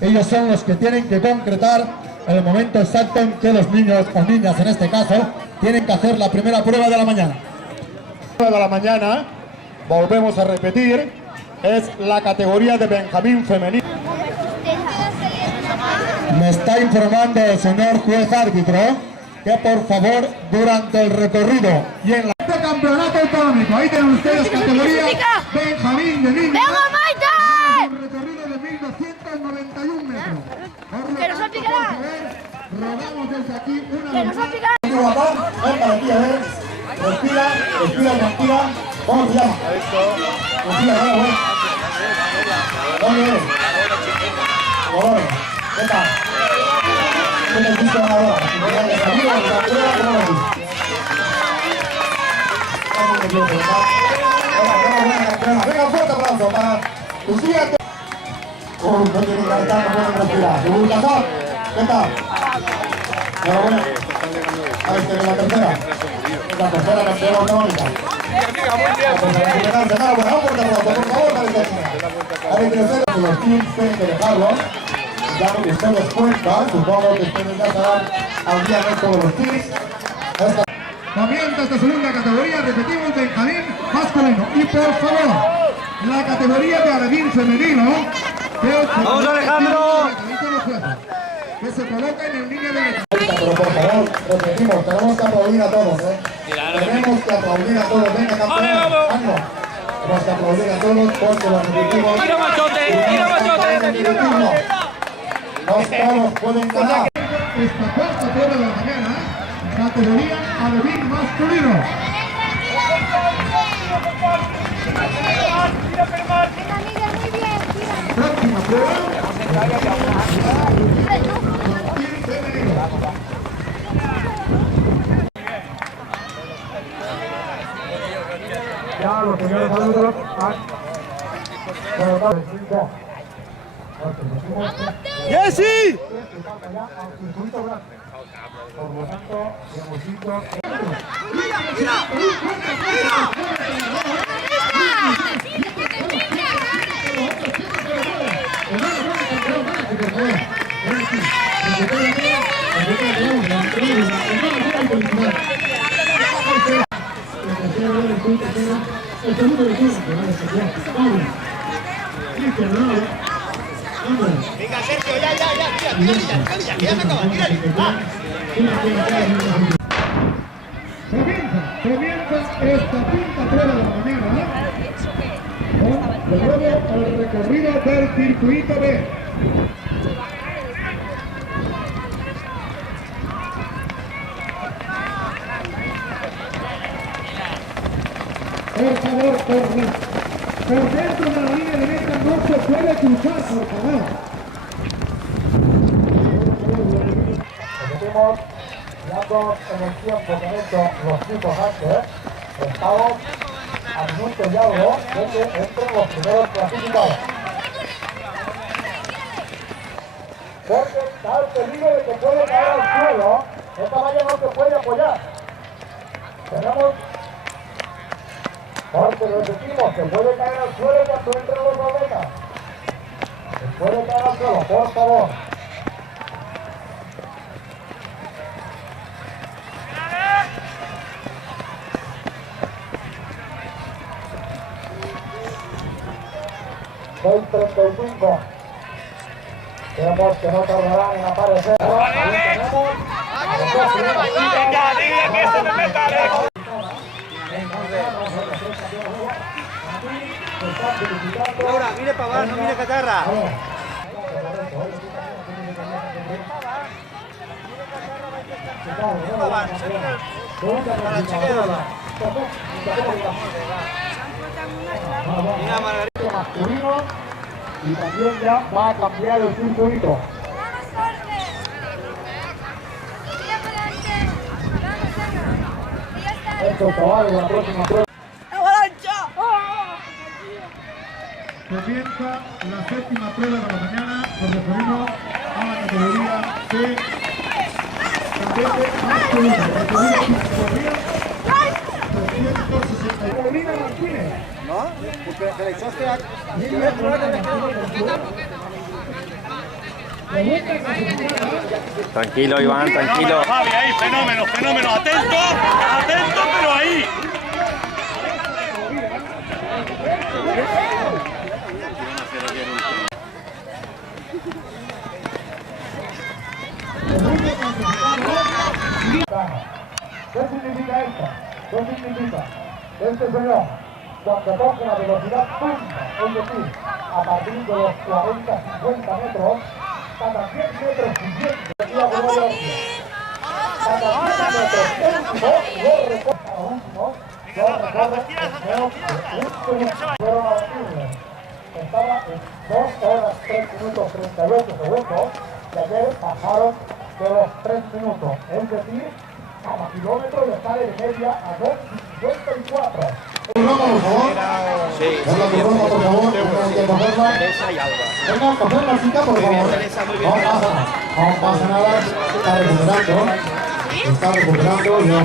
Ellos son los que tienen que concretar el momento exacto en que los niños o niñas, en este caso, tienen que hacer la primera prueba de la mañana. La prueba de la mañana, volvemos a repetir, es la categoría de Benjamín femenino. Me está informando el señor juez árbitro que por favor durante el recorrido y en este campeonato autonómico, ahí tienen ustedes categoría Benjamín de niños. Un recorrido de 1291 metros. ¡Que nos aplicará! Rodamos desde aquí una ¡Que nos aplicará! Venga aquí, a ver. Respira, tranquila. ¿Cómo se llama? Respira, ¿dónde eres? ¿Qué tal? ¿Qué te hiciste ahora? Venga, un fuerte aplauso para Lucía. No tiene que estar, no pueden respirar. Divulgación, ¿qué tal? Enhorabuena. A ver, ¿tiene la tercera? La tercera campeona autonómica. Enhorabuena, un fuerte aplauso, por favor, para esta niña. A ver, tercero, los teams tienen que dejarlo. Ya lo que ustedes cuentan, supongo que ustedes ya estarán al día de todos los teams. Comienza esta segunda categoría, repetimos, Benjamín masculino. Y por favor, la categoría de Alevín femenino. ¡Vamos, Alejandro! Que se coloca en el línea de meta. Pero por favor, repetimos, tenemos que aplaudir a todos, Tenemos que aplaudir a todos. Venga, campeón. ¡Ánimo! Tenemos que aplaudir a todos porque lo repetimos. ¡Tira machote! No todos pueden ganar. Esta cuarta prueba de la mañana, categoría Alevín masculino. Próxima prueba. Ya los señores alumnos han colocado el 5. ¡Jessy! Por lo tanto, Diemosito. Venga, Sergio, ya, ya se acaba, tírale. Comienza esta quinta prueba de la mañana con de nuevo el recorrido del circuito B. Por favor, por dentro de la línea de meta no se puede cruzar, por favor. Repetimos, mirando en el tiempo que han hecho los tipos antes, estamos a minuto y algo de que entren los primeros clasificados. Porque está el peligro de que puede caer al suelo, esta valla no se puede apoyar. Tenemos, porque repetimos, se puede caer al suelo cuando entren los atletas. Se puede caer al suelo, por favor. Soy 35. Vemos que no tardarán en aparecer. Ahí tenemos. Venga, dile que se me meta lejos. Laura, mire para abajo, no mire catarra. Mira, Margarita. Masculino, y también ya va a cambiar el circuito. Estos caballos de la próxima prueba. Comienza la séptima prueba de la mañana, nos referimos a la categoría C, cadete masculino, categoría 360. Carolina Martínez. ¿No? Porque se le echaste a... Tranquilo, Iván, tranquilo. Javi, ahí, fenómeno, fenómeno. Atento, atento, pero ahí. ¿Qué significa esto? ¿Qué significa? Este señor, cuando toca la velocidad punta, es decir, a partir de los 40-50 metros, cada 100 metros siguientes, cada 100 metros último, lo recorre a último, lo recorre fueron abatibles. Estaba en 2 horas, 3 minutos, 38 segundos, y ayer bajaron de los 3 minutos, es decir, cada kilómetro le sale de media a 2.54. Por favor. Sí, Por favor. Venga, coger la cita, por favor. No pasa nada. Está recuperando. Está recuperando. Ya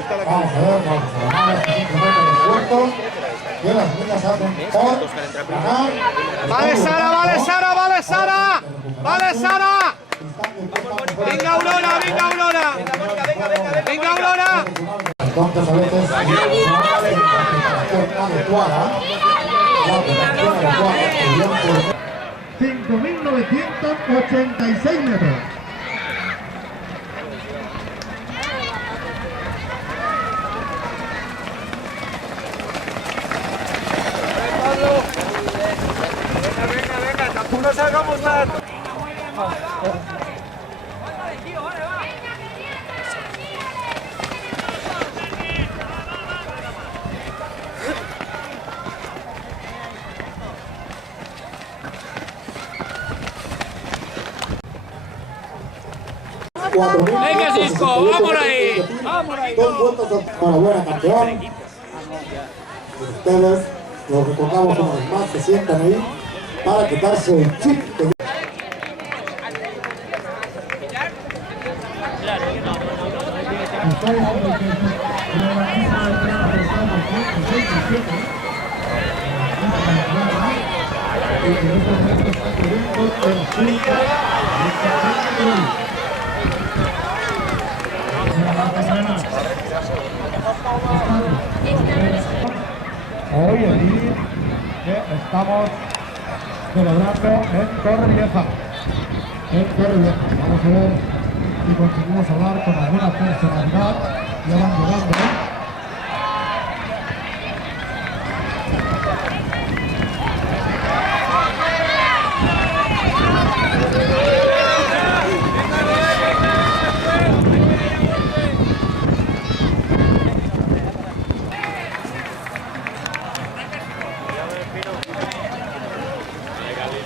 está. Vamos a ver, vamos a ganar este 5 metros de esfuerzo. Que las niñas hacen por ganar. Vale, Sara, vale, Sara, vale, Sara. Vale, Sara. Venga, Aurora, venga, Aurora. Venga, Aurora. Entonces a veces no hay adecuada. La protección adecuada. 5.986 metros. No salgamos más. 4.000. Venga, Cisco, vamos ahí. Vamos ahí. 2 vueltas. Enhorabuena, campeón. Ustedes, los recordamos una vez más, se sientan ahí para quitarse el chip. Hoy allí que estamos celebrando en Torrevieja. Vamos a ver si conseguimos hablar con alguna personalidad. Ya van llegando.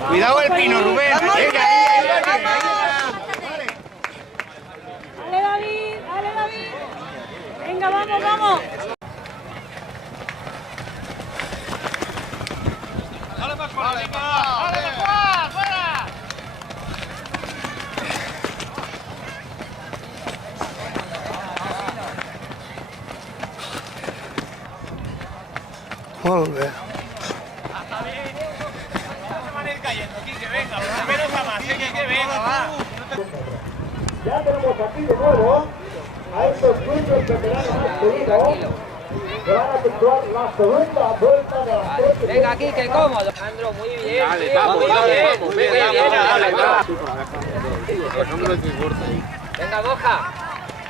Cuidado el pino, Rubén. Venga, Dale, David, dale, David. Venga, vamos, vamos. Dale más fuera, venga. Dale más fuera, fuera. Molt bé. Ya tenemos aquí de nuevo a estos grupos veteranos masculinos que van a efectuar la segunda vuelta de las 3. Venga, aquí, que cómodo. Andro, muy bien. Dale, tío, vamos, muy dale, bien, vamos, muy venga, bien, dale, venga. dale. Venga, Moja.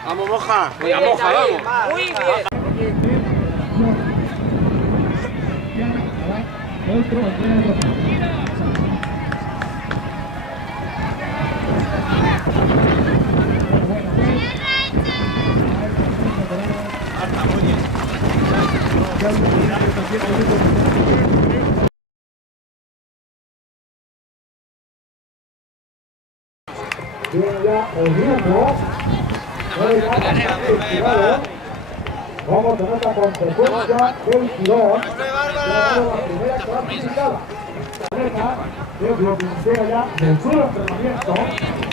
Vamos, Moja. Muy bien, Moja, David, vamos. muy bien. Viene ya el grupo. Vamos a tener la consecuencia del tirón. La primera clasificada. Es lo que sea ya del suelo entrenamiento.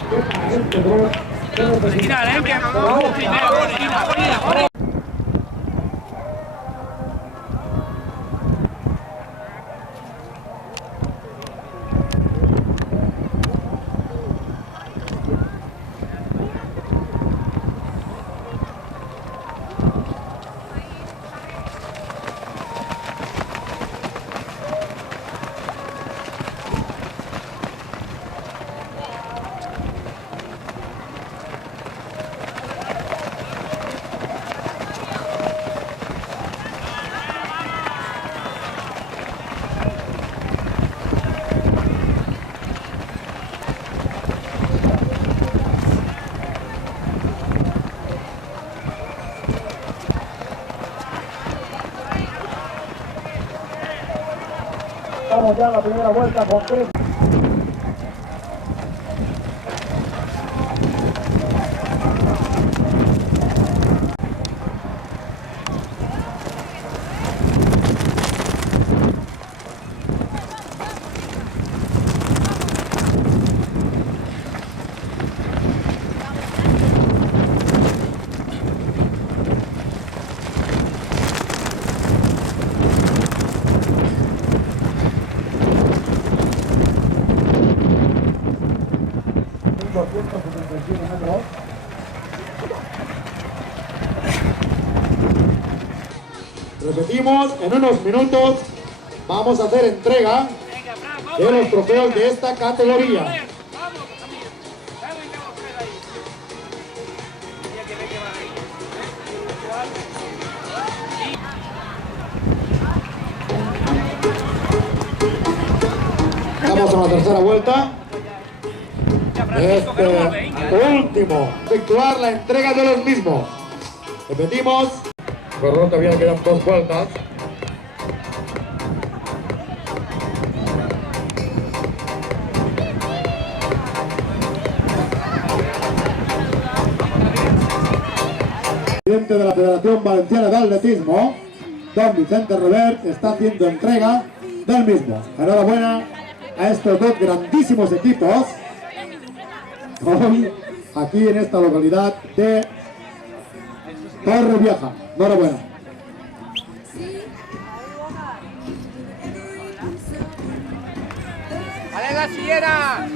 Que para este gol se necesita. ya la primera vuelta con 3. metros. Repetimos, en unos minutos vamos a hacer entrega de los trofeos de esta categoría. Estamos en la tercera vuelta. Último, efectuar la entrega de los mismos. Repetimos, perdón, todavía quedan 2 vueltas. El presidente de la Federación Valenciana de Atletismo, don Vicente Robert, está haciendo entrega del mismo. Enhorabuena a estos 2 grandísimos equipos hoy aquí en esta localidad de Torrevieja. Enhorabuena. ¡Ale la sillera!